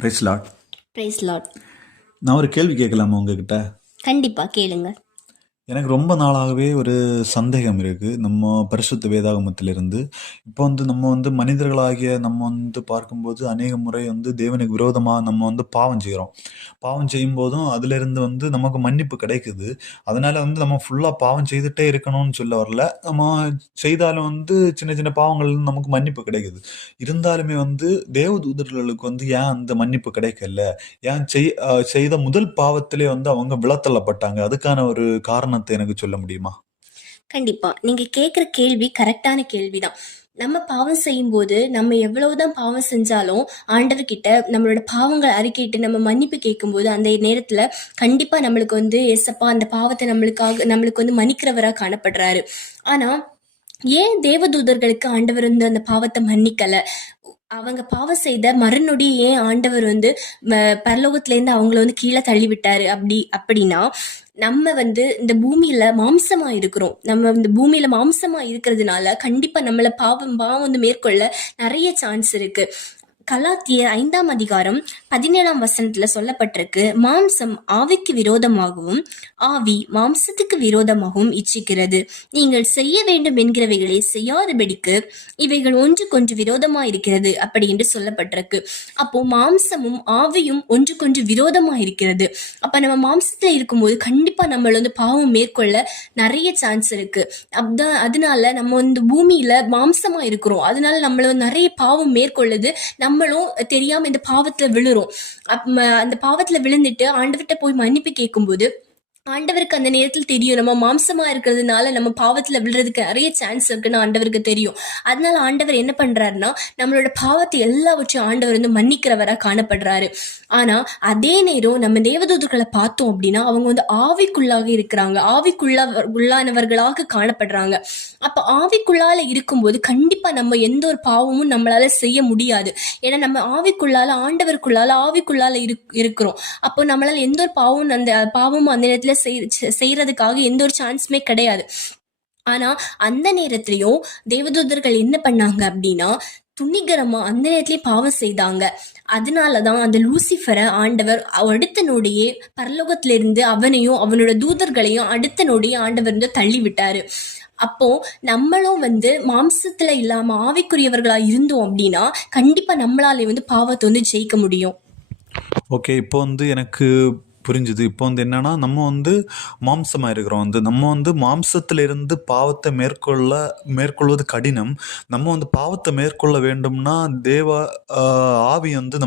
Price lot. Price Lord. நான் ஒரு கேள்வி கேட்கலாமா உங்ககிட்ட? கண்டிப்பா கேளுங்க. எனக்கு ரொம்ப நாளாகவே ஒரு சந்தேகம் இருக்கு. நம்ம பரிசுத்த வேதாகமத்திலிருந்து இப்போ நம்ம மனிதர்களாகிய நம்ம பார்க்கும்போது அநேக முறை தேவனுக்கு விரோதமா நம்ம பாவம் செய்கிறோம். பாவம் செய்யும்போதும் அதிலிருந்து நமக்கு மன்னிப்பு கிடைக்குது. அதனால நம்ம ஃபுல்லா பாவம் செய்துட்டே இருக்கணும்னு சொல்ல வரல. நம்ம செய்தாலும் சின்ன சின்ன பாவங்கள் நமக்கு மன்னிப்பு கிடைக்குது. இருந்தாலுமே தேவதூதர்களுக்கு ஏன் அந்த மன்னிப்பு கிடைக்கல? ஏன் செய்த முதல் பாவத்திலே அவங்க விலத்தள்ளப்பட்டாங்க? அதுக்கான ஒரு காரணத்தை எனக்கு சொல்ல முடியுமா? கண்டிப்பா. நீங்க கேக்குற கேள்வி கரெக்டான கேள்விதான். நம்ம பாவம் செய்யும்போது நம்ம எவ்வளவுதான் பாவம் செஞ்சாலும் ஆண்டவர்கிட்ட நம்மளோட பாவங்கள் அறிக்கையிட்டு நம்ம மன்னிப்பு கேட்கும்போது அந்த நேரத்துல கண்டிப்பா நம்மளுக்கு ஏசப்பா அந்த பாவத்தை நம்மளுக்கு மன்னிக்கிறவரா காணப்படுறாரு. ஆனா ஏன் தேவதூதர்களுக்கு ஆண்டவர் அந்த பாவத்தை மன்னிக்கல? அவங்க பாவம் செய்த மறுநொடி ஏன் ஆண்டவர் பரலோகத்துல இருந்து அவங்கள கீழே தள்ளி விட்டாரு அப்படின்னா, நம்ம இந்த பூமியில மாம்சமா இருக்கிறோம். நம்ம இந்த பூமியில மாம்சமா இருக்கிறதுனால கண்டிப்பா நம்மள பாவம் பாவம் மேற்கொள்ள நிறைய சான்ஸ் இருக்கு. கலாத்தியர் 5ஆம் அதிகாரம் 17ஆம் வசனத்துல சொல்லப்பட்டிருக்கு, மாம்சம் ஆவிக்கு விரோதமாகவும் ஆவி மாம்சத்துக்கு விரோதமாகவும் இச்சிக்கிறது. நீங்கள் செய்ய வேண்டும் என்கிறவைகளை செய்யாதபடிக்கு இவைகள் ஒன்றுக்கொன்று விரோதமா இருக்கிறது அப்படி என்று சொல்லப்பட்டிருக்கு. அப்போ மாம்சமும் ஆவியும் ஒன்றுக்கொன்று விரோதமா இருக்கிறது. அப்ப நம்ம மாம்சத்துல இருக்கும்போது கண்டிப்பா நம்மள பாவம் மேற்கொள்ள நிறைய சான்ஸ் இருக்கு. அதனால நம்ம பூமியில மாம்சமா இருக்கிறோம். அதனால நம்மள நிறைய பாவம் மேற்கொள்ளுது. நம்மளும் தெரியாம இந்த பாவத்துல விழுறோம். அந்த பாவத்துல விழுந்துட்டு ஆண்டவர்கிட்ட போய் மன்னிப்பு கேட்கும்போது ஆண்டவருக்கு அந்த நேரத்தில் தெரியும் நம்ம மாம்சமா இருக்கிறதுனால நம்ம பாவத்துல விழுறதுக்கு நிறைய சான்ஸ் இருக்குன்னு ஆண்டவருக்கு தெரியும். அதனால ஆண்டவர் என்ன பண்றாருன்னா நம்மளோட பாவத்தை எல்லாவற்றையும் ஆண்டவர் மன்னிக்கிறவரா காணப்படுறாரு. ஆனா அதே நேரம் நம்ம தேவதூதர்களை பார்த்தோம் அப்படின்னா அவங்க ஆவிக்குள்ளாக இருக்கிறாங்க, உள்ளானவர்களாக காணப்படுறாங்க. அப்ப ஆவிக்குள்ளால இருக்கும்போது கண்டிப்பா நம்ம எந்த ஒரு பாவமும் நம்மளால செய்ய முடியாது. ஏன்னா நம்ம ஆவிக்குள்ளால இருக்கிறோம். அப்போ நம்மளால எந்த ஒரு பாவமும் அந்த நேரத்துல செய்யறதுக்காக எந்த ஒரு சான்ஸுமே கிடையாது. ஆனா அந்த நேரத்திலயும் தேவதூதர்கள் என்ன பண்ணாங்க அப்படின்னா துணிகரமா அந்த நேரத்திலேயே பாவம் செய்தாங்க. அதனாலதான் அந்த லூசிஃபரை ஆண்டவர் அடுத்த நொடியே பரலோகத்திலிருந்து அவனையும் அவனோட தூதர்களையும் அடுத்த நொடியே ஆண்டவர் தள்ளி விட்டாரு. அப்போ நம்மளும் மாம்சத்துல இல்லாம ஆவிக்குரியவர்களா இருந்தோம் அப்படின்னா கண்டிப்பா நம்மளால பாவத்தை ஜெயிக்க முடியும். ஓகே, இப்போ எனக்கு புரிஞ்சுது. இப்போ என்னன்னா நம்ம மாம்சமாக இருக்கிறோம். நம்ம மாம்சத்திலிருந்து பாவத்தை மேற்கொள்வது கடினம். நம்ம பாவத்தை மேற்கொள்ள வேண்டும்னா தேவ ஆவி நமக்கு